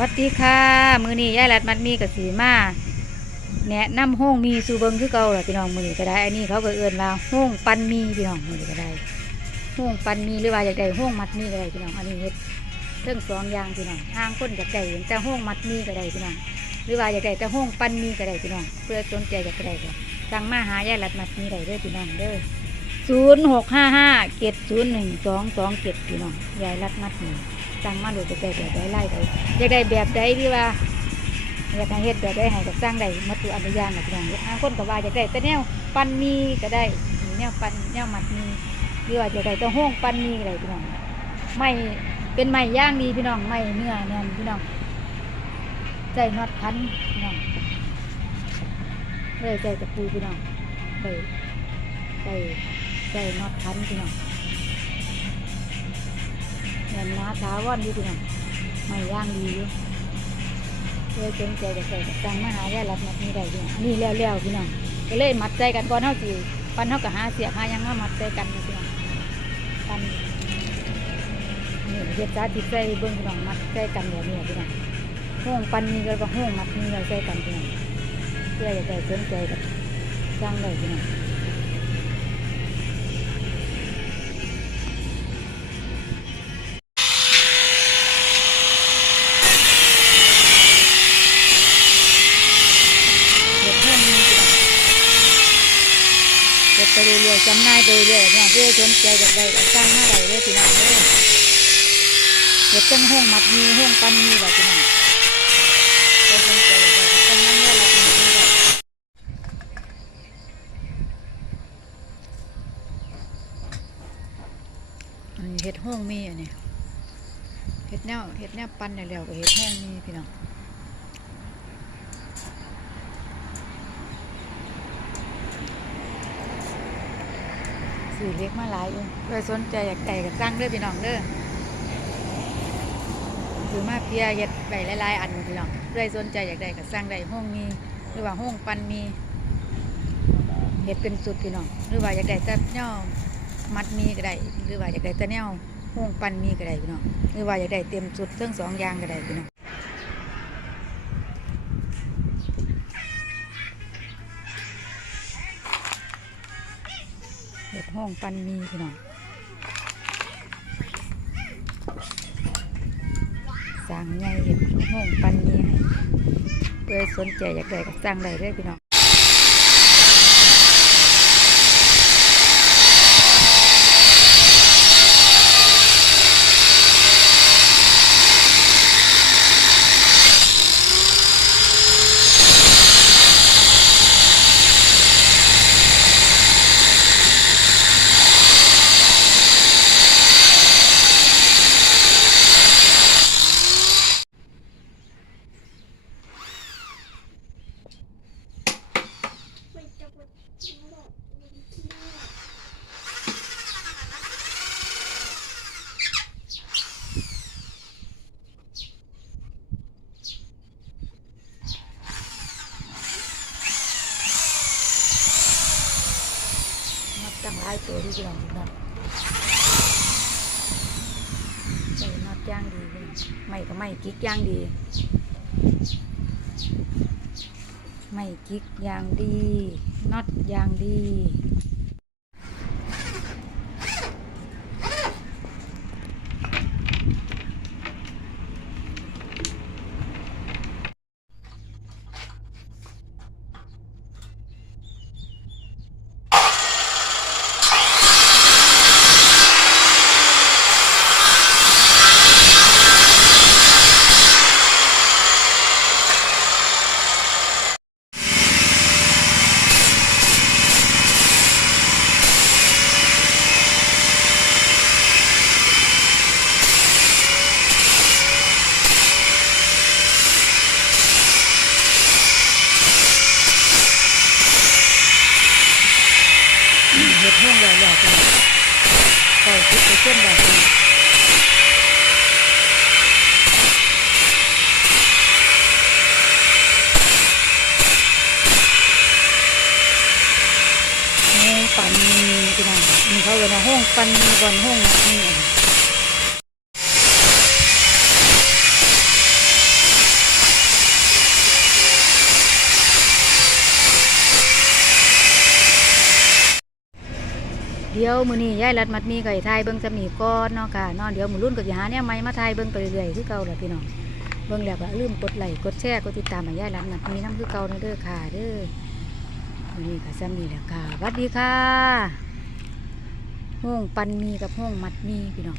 วัสดีค่ะ มือนี้ยายรัดมัดมีกับสีมาแนะนำห้องมีสูเบิงคือเก่าล่ะพี่น้องมือนี้ก็ได้อันนี้เขาก็เอื้อนว่าห้องปันมีพี่น้องมือนี้ก็ได้ห้องปันมีหรือว่าอยากได้ห้องมัดมีก็ได้พี่น้องอันนี้เฮ็ดเทั้งสองอย่างพี่น้องทางคนอยากได้แต่ห้องมัดมีก็ได้พี่น้องหรือว่าอยากได้แต่ห้องปันมีก็ได้พี่น้องเพื่อสนใจอยากได้ก็สั่งมาหายายรัดมัดมีได้เด้อพี่น้องเด้อศูนย์หกห้าห้าเจ็ดศูนย์หนึ่งสองสองเจ็ดพี่น้องยายรัดมัดมี สั่งมาโดยจะได้แบบได้ไล่ได้อยากได้แบบใดที่ว่าอยากให้เฮ็ดแบบใดให้กับสร้างได้มัตัวอันอยางกับอย่างบางคนก็ว่าอยากได้แต่แนวปันมีก็ได้แนวปันแนวมัดมีหรือว่าอยากได้แต่ห้องปันมีก็ได้พี่น้องไม่เป็นไม้ย่างดีพี่น้องไม้เนื้อแน่นพี่น้องใจน็อตพันพี่น้องเลยใจตะปูพี่น้องใจใจใจน็อตพันพี่น้อง เงินนาถาวรอยู่พี่น้องไม่ย่างดีอยู่เพื่อสนใจจะใส่กับจังมาหาแยายรับมัดนี้ได้ด้วยนี่เลี้ยวๆพี่น้องก็เลยมัดใจกันก่อนเท่าสิปันเท่ากับหาเสียหายังมามัดใจกันนะพี่น้องปันนี่เฮ็ดจ้าติดใจเบิ้งพี่น้องมัดใจกันแบบนี้พี่น้องห้องปันนี้ก็ว่าห้องมัดนี้เราใจกันพี่น้องเพื่อจะได้สนใจกับจังได้พี่น้อง เด็กไปเรื่อยๆจำนายไปเรื่อยๆเนี่ยเพื่อสนใจเด็กใดก็สร้างมาได้เรื่อยพี่น้องเด้อเด็กจังห้องมัดมีห้องปันมีแบบพี่น้องเพื่อสนใจเด็กใดก็สร้างนั่งเรื่อยๆพี่น้องเห็ดห้องมีอันนี้เห็ดแนวเห็ดแนวปั้นแล้วๆก็เห็ดห้องมีพี่น้อง สื่อเล็กมาหลายอยู่เพื่อสนใจอยากได้กับสร้างเด้อพี่น้องเด้อถือมาเพียเฮ็ดใบหลายๆอันพี่น้องเพื่อสนใจอยากได้กับสร้างได้ห้องมีหรือว่าห้องปันมีเฮ็ดเป็นสุดพี่น้องหรือว่าอยากได้แต่แนวมัดมีก็ได้หรือว่าอยากได้แต่แนวห้องปันมีก็ได้พี่น้องหรือว่าอยากได้เต็มสุดทั้งสองอย่างก็ได้พี่น้อง ห้องปันมีพี่น้องสร้างใหญ่เห็ดห้องปันมีให้เพื่อสนใจอยากได้ก็สร้างได้เด้อพี่น้อง นับตั้งหลายตัวที่กำลังนับใส่นับย่างดีไม่ก็ไม่กิ๊กย่างดี ไม่กิ๊กย่างดีน็อตย่างดีเแห้งแล้วแล้วพี่น้องเป่าคิดไปเช่นแบบนี้ปันมีพี่น้องมีเขาเลยนะห้องปันมีบอนห้องนี่ ดี๋ยวมือนี้ยายรัดมัดมีก็ให้ทยเบิ้งจะมีก้อนเนาะค่ะนอนเดี๋ยวมือรุ่นกับยาเนี่ยไม่มาทยเบิ้งไปเรื่อยคือเก่าล่ะพี่น้องเบิ้งแล้วก็ลืมกดไลค์กดแชร์กดติดตามมายายรัดมัดมีน้ำคือเก่าเด้อค่ะเด้อมือนี้ก็ซ้ำนี้แล้วค่ะสวัสดีค่ะห้องปันมีกับห้องมัดมีพี่น้อง